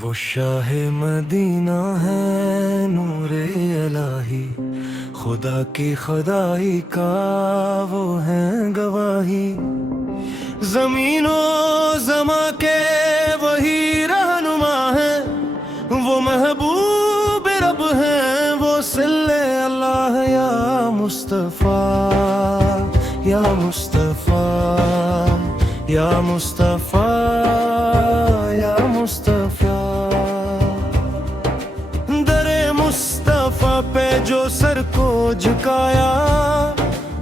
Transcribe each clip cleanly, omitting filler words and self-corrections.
वो शाह मदीना है नूरे इलाही, खुदा की खुदाई का वो है गवाही। जमीनो जमा के वही रहनुमा है, वो महबूब रब है, वो सिले अल्लाह। या मुस्तफ़ा या मुस्तफ़ा या मुस्तफ़ा या मुस्तफ़ा। दरे मुस्तफ़ा पे जो सर को झुकाया,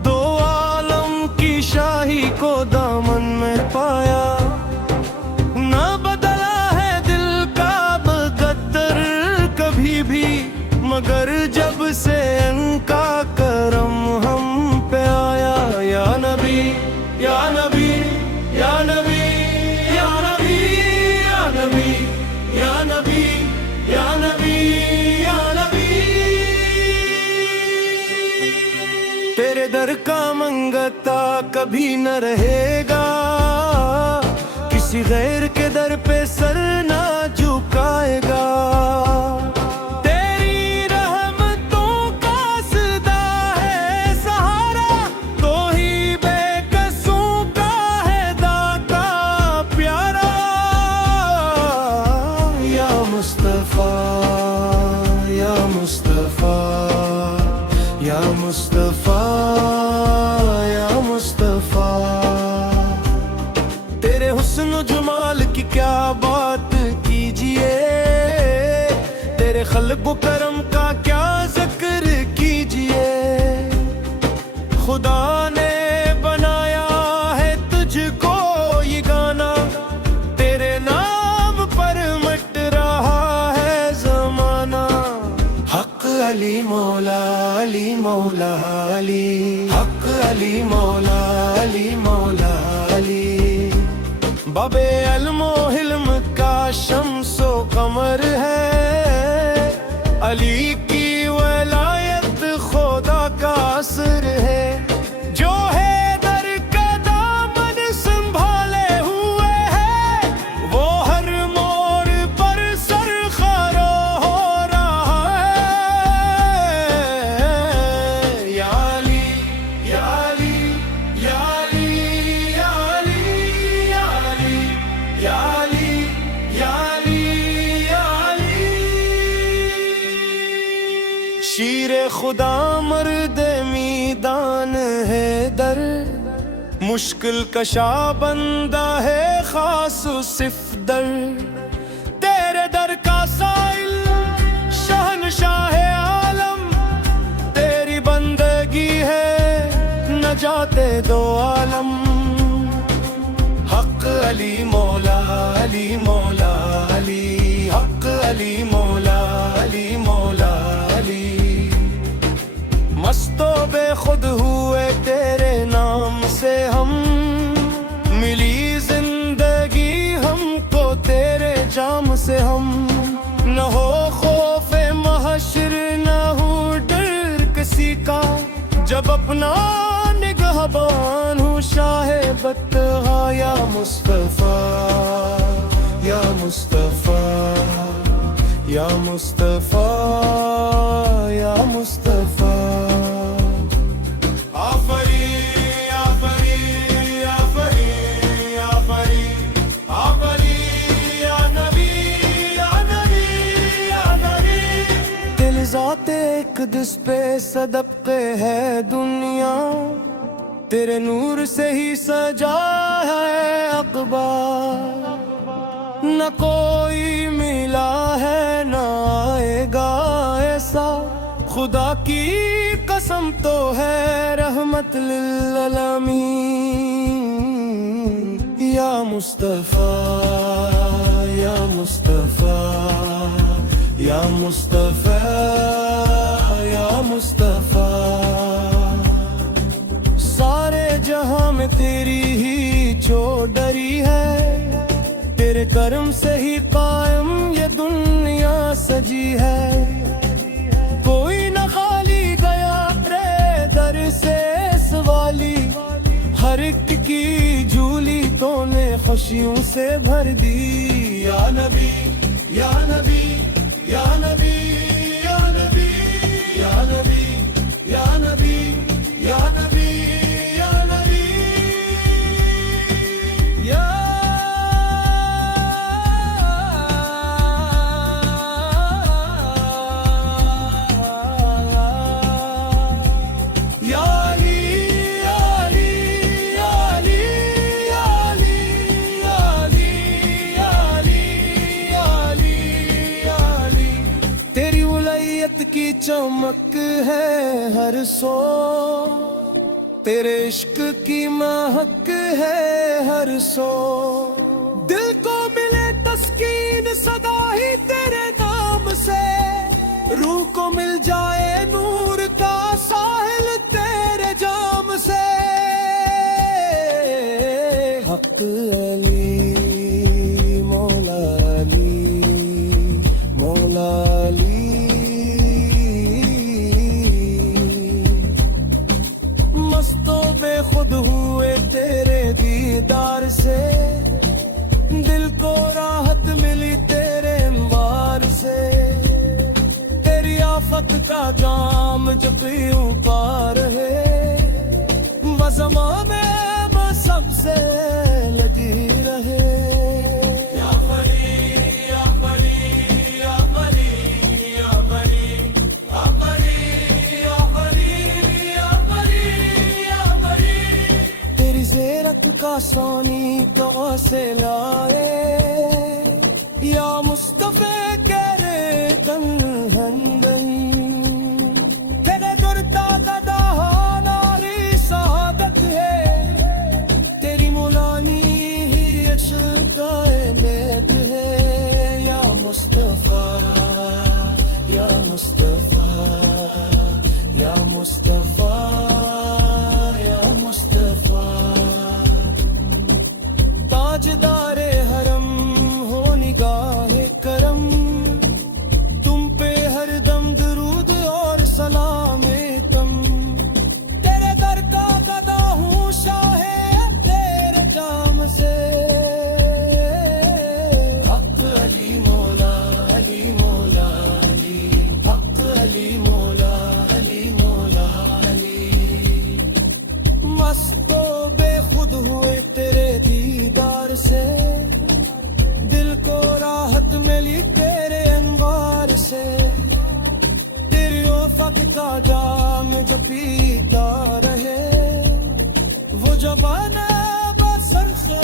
दो आलम की शाही को दामन में पाया। ना बदला है दिल का मुक़द्दर कभी भी, मगर जब से इनका करम हम पे आया। या नबी या नबी या नबी या नबी या नबी या नबी या नबी या नबी। तेरे दर का मंगता कभी न रहेगा, किसी गैर के दर पे सर ना झुकाएगा। मुस्तफ़ा या मुस्तफ़ा या मुस्तफ़ा या मुस्तफ़ा। तेरे हुस्न जमाल की क्या बात कीजिए, तेरे खल्क़ करम का क्या जिक्र कीजिए। खुदा ने बनाया है तुझको ये गाना, तेरे नाम पर मट रहा है ज़माना। हक़ अली मौला अली मौला अली, हक़ अली मौला अली मौला अली। बाबे इल्म व हिल्म का शम्सो कमर है, अली की वलायत खुदा का असर है। जो है दर का दामन संभाले हुए है, वो हर मोड़ पर सरखरो हो रहा है। या अली या अली या अली या अली या अली या अली या अली या अली। शीरे खुदा मर्द मीदान है दर, मुश्किल कशा बंदा है खास सिफदर। तेरे दर का साइल शहनशाह आलम, तेरी बंदगी है नजाते दो आलम। हक़ अली मौला अली मौला अली, हक़ अली मौला अली मौला अली। मस्तो बेखुद हुए तेरे नाम से हम, मिली जिंदगी हमको तेरे जाम से हम। न हो खौफे महशर न हो डर किसी का, जब अपना निगहबान हूँ शाह बतहा। या मुस्तफ़ा या मुस्तफ़ा या मुस्तफ़ा या मुस्तफ़ा। ज़ाते इक़्दिस पे सदक़े है दुनिया, तेरे नूर से ही सजा है अक़बार। न कोई मिला है न आएगा ऐसा, खुदा की कसम तो है रहमत लिल आलमीन। या मुस्तफ़ा या मुस्तफ़ा या मुस्तफ़ा या मुस्तफ़ा। सारे जहां में तेरी ही चौधरी है, तेरे करम से ही कायम ये दुनिया सजी है। कोई न खाली गया रे दर से सवाली, हर एक की झूली तूने खुशियों से भर दी। या नबी या नबी या नबी या नबी या नबी या नबी या नबी या नबी या की चमक है हर सो तेरे इश्क की महक है हर सो दिल को मिले तस्कीन सदा ही तेरे नाम से रूह को मिल जाए नूर का साहिल तेरे जाम से हक अली मौला अली मौला अली खुद हुए तेरे दीदार से दिल को राहत मिली तेरे अंबार से तेरी आफत का जाम जो पीऊं पार है वज़मा में बस सबसे लगी रहे या बली या बली या बली या बली या बली या बली या बली तेरी ज़ेरत का सोनी तो से लाए या मुस्तफ़े करे तन्हंदन तेरे दुर्ता ददा नारी सादत है तेरी मुलानी ही अश्क नेत है या मुस्तफ़ा या मुस्तफ़ा या मुस्तफ़ा या मुस्तफ़ा ताजदारे हरम हो निगाहे करम तुम पे हरदम दरूद और सलामे तम तेरे दर का गदा हूँ शाहे तेरे जाम से हक अली मौला अली मौला अली हक अली मौला अली मौला अली मस्तो बेखुद हुए तेरे दीदार से दिल को राहत मिली तेरे अंबार से तेरी वफ़ा का जाम जो पीता रहे वो जबान बसर से